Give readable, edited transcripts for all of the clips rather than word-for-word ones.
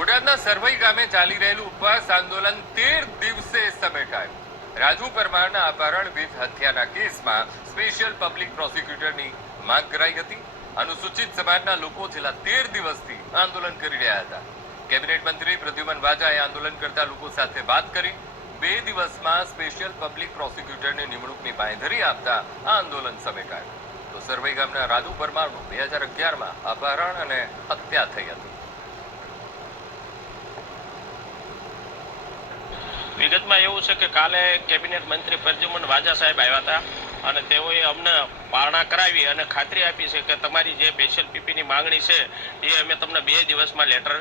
બોટાદના સરવઈ ગામે ચાલી રહેલું ઉપવાસ આંદોલન 13 દિવસે સમેટાયું. રાજુ પરમારના અપહરણ વિથ હત્યાના કેસમાં સ્પેશિયલ પબ્લિક પ્રોસિક્યુટરની માંગ કરાઈ હતી. અનુસૂચિત સમાજના લોકો છેલ્લા 13 દિવસથી આંદોલન કરી રહ્યા હતા. કેબિનેટ મંત્રી પ્રદ્યુમન વાજાએ આંદોલન કરતા લોકો સાથે વાત કરી 2 દિવસમાં સ્પેશિયલ પબ્લિક પ્રોસિક્યુટરની નિમણૂકની બાંયધરી આપતા આ આંદોલન સમેટાયું. તો સરવઈ ગામના રાજુ પરમારનું 2011માં અપહરણ અને હત્યા થઈ હતી. વિગતમાં એવું છે કે કાલે કેબિનેટ મંત્રી પ્રદ્યુમન વાજા સાહેબ આવ્યા હતા અને તેઓએ અમને પારણા કરાવી અને ખાતરી આપી છે કે તમારી જે સ્પેશિયલ પીપીની માંગણી છે એ અમે તમને 2 દિવસમાં લેટર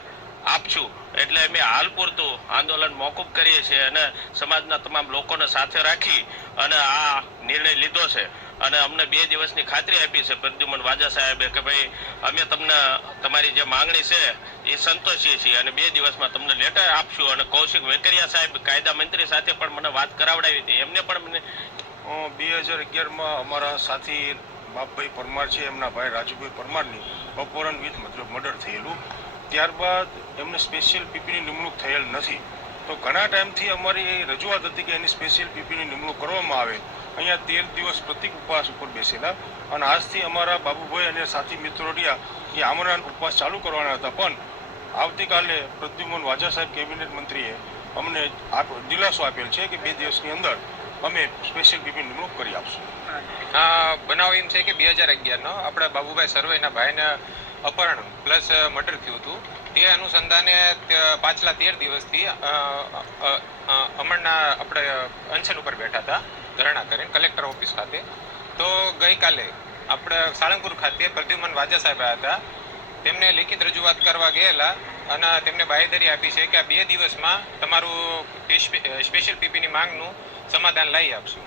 આપશું. એટલે અમે હાલ પૂરતું આંદોલન મોકૂફ કરીએ છીએ અને સમાજના તમામ લોકોને સાથે રાખી અને આ નિર્ણય લીધો છે અને અમને 2 દિવસની ખાતરી આપી છે પ્રદ્યુમન વાજા સાહેબે કે ભાઈ અમે તમને તમારી જે માંગણી છે એ સંતોષીએ છીએ અને 2 દિવસમાં તમને લેટર આપશું. અને કૌશિક વેકરિયા સાહેબ કાયદા મંત્રી સાથે પણ મને વાત કરાવડાવી હતી. એમને પણ મને 2011માં અમારા સાથી બાપભાઈ પરમાર છે, એમના ભાઈ રાજુભાઈ પરમારની અપહરણ વિથ મર્ડર થયેલું. ત્યારબાદ એમને સ્પેશિયલ પીપીની નિમણૂક થયેલ નથી. તો ઘણા ટાઈમથી અમારી રજૂઆત હતી કે એની સ્પેશિયલ પીપીની નિમણૂક કરવામાં આવે. અહીંયા 13 દિવસ પ્રતિક ઉપવાસ ઉપર બેસેલા અને આજથી અમારા બાબુભાઈ અને સાથી મિત્રો રહ્યા એ આમરણ ઉપવાસ ચાલુ કરવાના હતા. પણ આવતીકાલે પ્રદ્યુમન વાજા સાહેબ કેબિનેટ મંત્રીએ અમને દિલાસો આપેલ છે કે 2 દિવસની અંદર અમે સ્પેશિયલ પીપી નિમણૂક કરી આપશું. બનાવ એમ છે કે 2011નો આપણા બાબુભાઈ સરવઈના ભાઈને અપહરણ પ્લસ મર્ડર થયું હતું. તે અનુસંધાને પાછલા 13 દિવસથી અમરના આપણે અનશન ઉપર બેઠા હતા ધરણા કરીને કલેક્ટર ઓફિસ ખાતે. તો ગઈકાલે આપણે સાળંગપુર ખાતે પ્રદ્યુમન વાજા સાહેબ આવ્યા હતા. તેમને લિખિત રજૂઆત કરવા ગયેલા અને તેમને બાંયધરી આપી છે કે આ 2 દિવસમાં તમારું સ્પેશિયલ પીપીની માંગનું સમાધાન લાવી આપશું.